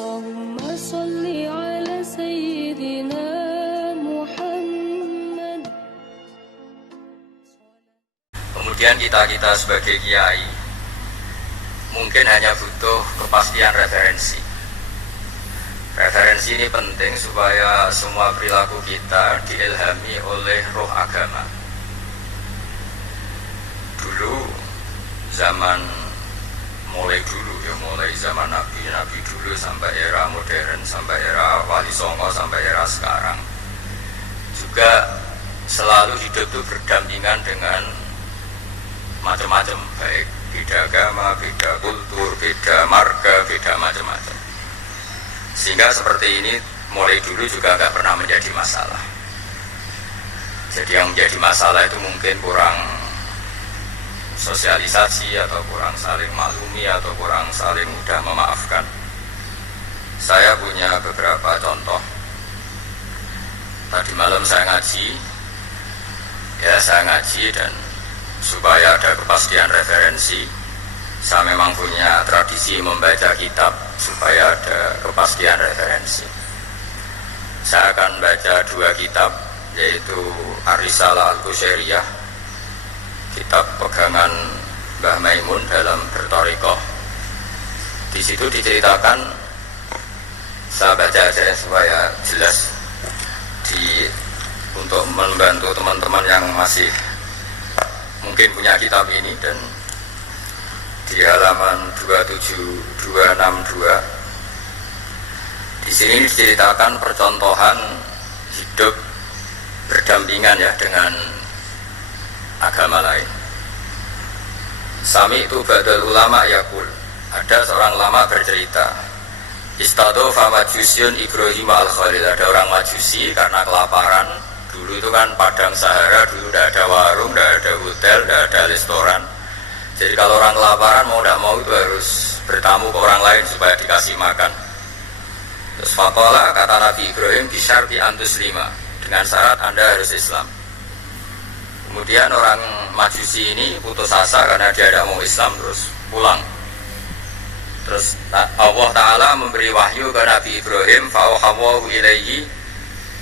Allahumma sholli ala sayyidina Muhammad. Kemudian kita sebagai kiai mungkin hanya butuh kepastian referensi. Referensi ini penting supaya semua perilaku kita diilhami oleh roh agama. Dulu zaman mulai zaman Nabi dulu sampai era modern, sampai era Wali Songo, sampai era sekarang juga selalu hidup itu berdampingan dengan macam-macam, baik beda agama, beda kultur, beda marga, beda macam-macam. Sehingga seperti ini mulai dulu juga nggak pernah menjadi masalah. Jadi yang menjadi masalah itu mungkin kurang sosialisasi atau kurang saling maklumi atau kurang saling mudah memaafkan. Saya punya beberapa contoh. Tadi malam saya ngaji dan supaya ada kepastian referensi, saya memang punya tradisi membaca kitab supaya ada kepastian referensi. Saya akan baca dua kitab, yaitu Ar-Risalah Al-Qushairiyah, kitab pegangan Mbah Maimun dalam berthariqah. Di situ diceritakan, saya baca aja supaya jelas untuk membantu teman-teman yang masih mungkin punya kitab ini. Dan di halaman 27262 di sini diceritakan percontohan hidup berdampingan ya dengan agama lain. Sami itu badal ulama yaqul, ada seorang ulama bercerita, Istadofa majusyun Ibrahim al-Khalil. Ada orang majusi karena kelaparan. Dulu itu kan padang Sahara, dulu tidak ada warung, tidak ada hotel, tidak ada restoran. Jadi kalau orang kelaparan mau tidak mau itu harus bertamu ke orang lain supaya dikasih makan. Terus faqala, kata Nabi Ibrahim, bisyarti antus lima, dengan syarat Anda harus Islam. Kemudian orang majusi ini putus asa karena dia tidak mau Islam, terus pulang. Terus Allah Ta'ala memberi wahyu ke Nabi Ibrahim, fa'auhawahu ilaihi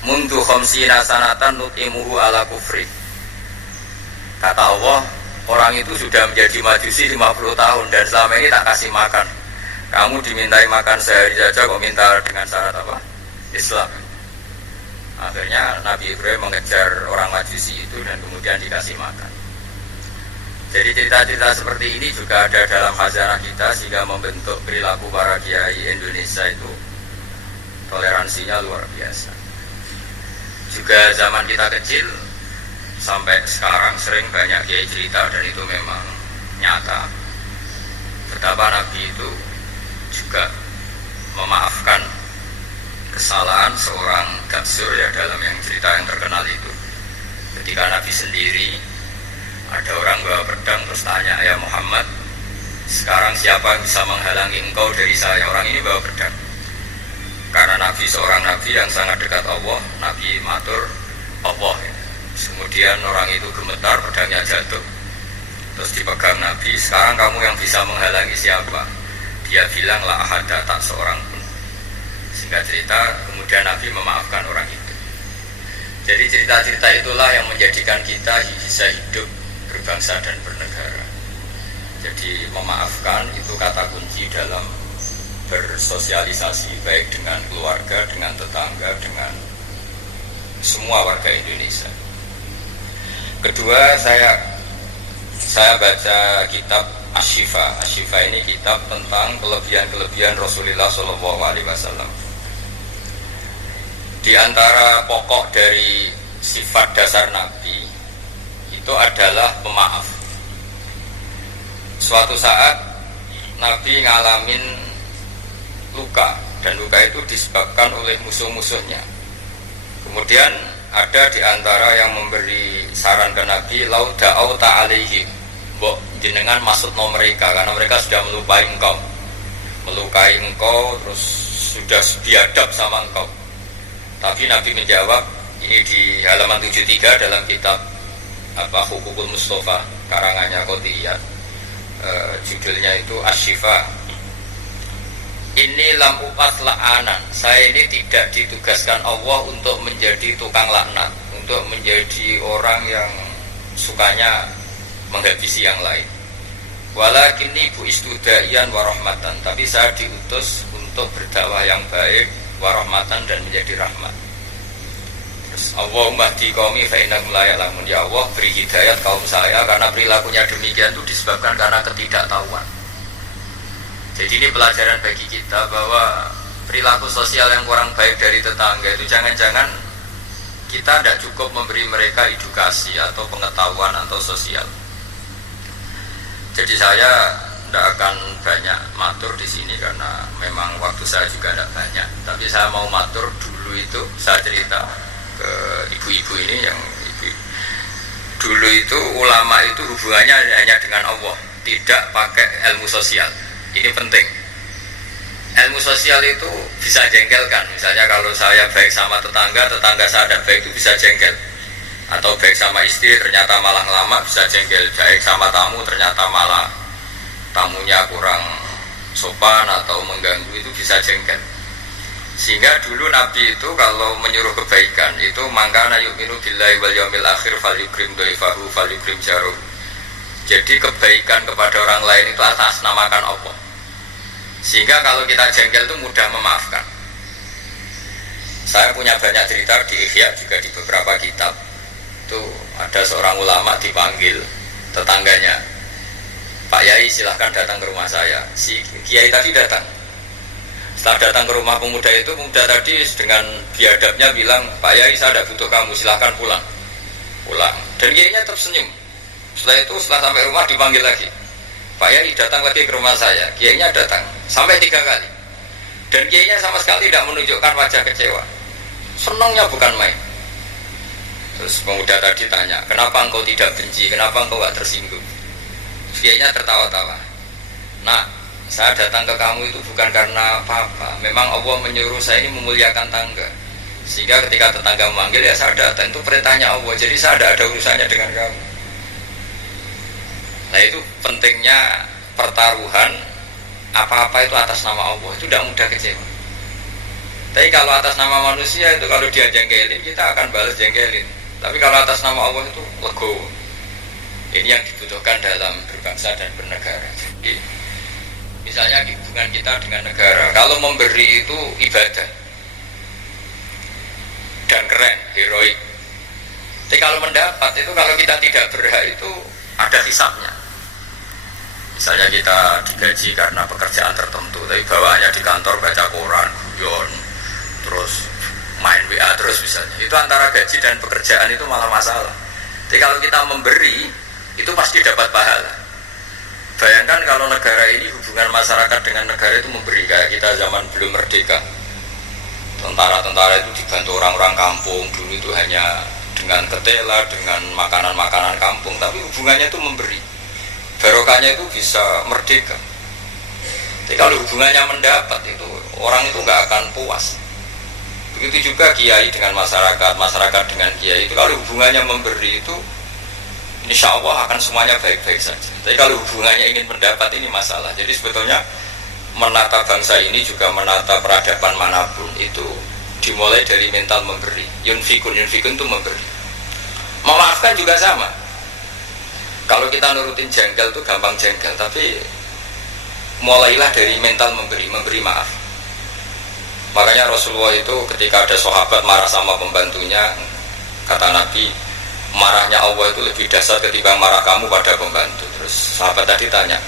mundu khamsina sanatan nut'imuhu ala kufri. Kata Allah, orang itu sudah menjadi majusi 50 tahun dan selama ini tak kasih makan. Kamu dimintai makan sehari saja kok minta dengan syarat apa? Islam. Akhirnya Nabi Ibrahim mengejar orang majusi itu dan kemudian dikasih makan. Jadi cerita-cerita seperti ini juga ada dalam khazanah kita, sehingga membentuk perilaku para kiai Indonesia itu toleransinya luar biasa. Juga zaman kita kecil sampai sekarang sering banyak kiai cerita, dan itu memang nyata betapa Nabi itu juga memaafkan kesalahan seorang gatsur ya, dalam yang cerita yang terkenal itu. Ketika Nabi sendiri, ada orang bawa pedang terus tanya, ya Muhammad, sekarang siapa yang bisa menghalangi engkau dari saya? Orang ini bawa pedang. Karena Nabi seorang Nabi yang sangat dekat Allah, Nabi matur Allah. Kemudian orang itu gemetar, pedangnya jatuh. Terus dipegang Nabi, sekarang kamu yang bisa menghalangi siapa? Dia bilang, la ahada, tak seorang pun. Singkat cerita, kemudian Nabi memaafkan orang itu. Jadi cerita-cerita itulah yang menjadikan kita bisa hidup berbangsa dan bernegara. Jadi memaafkan itu kata kunci dalam bersosialisasi, baik dengan keluarga, dengan tetangga, dengan semua warga Indonesia. Kedua, saya baca kitab Asy-Syifa. Asy-Syifa ini kitab tentang kelebihan-kelebihan Rasulullah SAW. Di antara pokok dari sifat dasar Nabi itu adalah pemaaf. Suatu saat Nabi ngalamin luka, dan luka itu disebabkan oleh musuh-musuhnya. Kemudian ada di antara yang memberi saran ke Nabi, lau da'au ta'alaihim, mbok jenengan maksudno mereka, karena mereka sudah melukai engkau, terus sudah biadab sama engkau. Tapi Nabi menjawab, ini di halaman 73 dalam kitab Hukukul Mustafa karangannya Qotiyah, judulnya itu Asy-Syifa. Ini lam upas la'anan. Saya ini tidak ditugaskan Allah untuk menjadi tukang laknat, untuk menjadi orang yang sukanya menghabisi yang lain. Walakinni bu'istu da'iyan wa rahmatan. Tapi saya diutus untuk berdakwah yang baik, wa rahmatan, dan menjadi rahmat. Terus Allahumma hdi qaumi fa innahum la ya'lamun. Ya Allah, beri hidayat kaum saya, karena perilakunya demikian itu disebabkan karena ketidaktahuan. Jadi ini pelajaran bagi kita bahwa perilaku sosial yang kurang baik dari tetangga itu jangan-jangan kita tidak cukup memberi mereka edukasi atau pengetahuan atau sosial. Jadi saya tidak akan banyak matur di sini karena memang waktu saya juga tidak banyak. Tapi saya mau matur dulu itu, saya cerita ke ibu-ibu ini yang ibu. Dulu itu ulama itu hubungannya hanya dengan Allah, tidak pakai ilmu sosial. Ini penting. Ilmu sosial itu bisa jengkelkan. Misalnya kalau saya baik sama tetangga, tetangga saya tidak baik itu bisa jengkel. Atau baik sama istri ternyata malah lama, bisa jengkel. Baik sama tamu ternyata malah tamunya kurang sopan atau mengganggu, itu bisa jengkel. Sehingga dulu Nabi itu kalau menyuruh kebaikan itu mangkana yu'minu billahi wal yaumil akhir falyukrim dhaifahu falyukrim jaruh. Jadi kebaikan kepada orang lain itu atas namakan Allah. Sehingga kalau kita jengkel itu mudah memaafkan. Saya punya banyak cerita di Ihya juga di beberapa kitab. Itu ada seorang ulama dipanggil tetangganya, Pak Yai silahkan datang ke rumah saya. Si Kiai tadi datang. Setelah datang ke rumah pemuda itu, pemuda tadi dengan biadabnya bilang, Pak Yai saya tidak butuh kamu, silahkan pulang. Pulang. Dan Kiainya tersenyum. Setelah itu, setelah sampai rumah dipanggil lagi, Pak Yai datang lagi ke rumah saya. Kiainya datang sampai 3 kali. Dan Kiainya sama sekali tidak menunjukkan wajah kecewa. Senangnya bukan main. Terus pemuda tadi tanya, kenapa engkau tidak benci, kenapa engkau tidak tersinggung? Kiainya tertawa-tawa. Nah, saya datang ke kamu itu bukan karena apa-apa. Memang Allah menyuruh saya ini memuliakan tangga. Sehingga ketika tetangga memanggil, ya saya datang. Itu perintahnya Allah. Jadi saya tidak ada urusannya dengan kamu. Nah itu pentingnya pertaruhan. Apa-apa itu atas nama Allah. Itu tidak mudah kecewa. Tapi kalau atas nama manusia itu, kalau dia jengkelin, kita akan balas jengkelin. Tapi kalau atas nama Allah itu legowo. Ini yang dibutuhkan dalam berbangsa dan bernegara. Jadi, misalnya hubungan kita dengan negara, kalau memberi itu ibadah dan keren, heroik. Tapi kalau mendapat itu, kalau kita tidak berhak itu ada hisabnya. Misalnya kita digaji karena pekerjaan tertentu, tapi bawaannya di kantor baca koran, guyon, terus main WA terus misalnya. Itu antara gaji dan pekerjaan itu malah masalah. Tapi kalau kita memberi, itu pasti dapat pahala. Bayangkan kalau negara ini, hubungan masyarakat dengan negara itu memberi. Kayak kita zaman belum merdeka, tentara-tentara itu dibantu orang-orang kampung. Dulu itu hanya dengan ketela, dengan makanan-makanan kampung. Tapi hubungannya itu memberi. Barokahnya itu bisa merdeka. Tapi kalau hubungannya mendapat itu, orang itu nggak akan puas. Begitu juga kiai dengan masyarakat, masyarakat dengan kiai itu. Kalau hubungannya memberi itu, insya Allah akan semuanya baik-baik saja. Tapi kalau hubungannya ingin mendapat, ini masalah. Jadi sebetulnya menata bangsa ini juga menata peradaban manapun itu dimulai dari mental memberi. Yunfikun itu memberi. Memaafkan juga sama. Kalau kita nurutin jengkel itu gampang jengkel, tapi mulailah dari mental memberi maaf. Makanya Rasulullah itu ketika ada sahabat marah sama pembantunya, kata Nabi, marahnya Allah itu lebih dahsyat ketimbang marah kamu pada pembantu. Terus sahabat tadi tanya,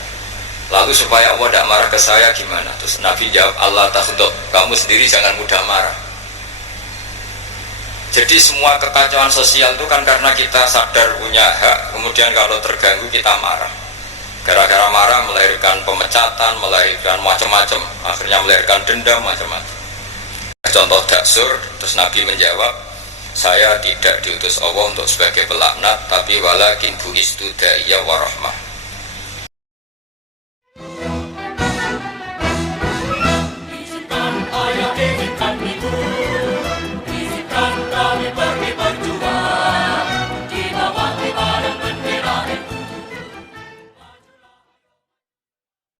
lalu supaya Allah tidak marah ke saya gimana? Terus Nabi jawab, Allah takhdab, kamu sendiri jangan mudah marah. Jadi semua kekacauan sosial itu kan karena kita sadar punya hak, kemudian kalau terganggu kita marah. Gara-gara marah melahirkan pemecatan, melahirkan macam-macam, akhirnya melahirkan dendam macam-macam. Contoh daksur, terus Nabi menjawab, saya tidak diutus Allah untuk sebagai pelaknat, tapi walakin bu'istu da'iya wa rahmah.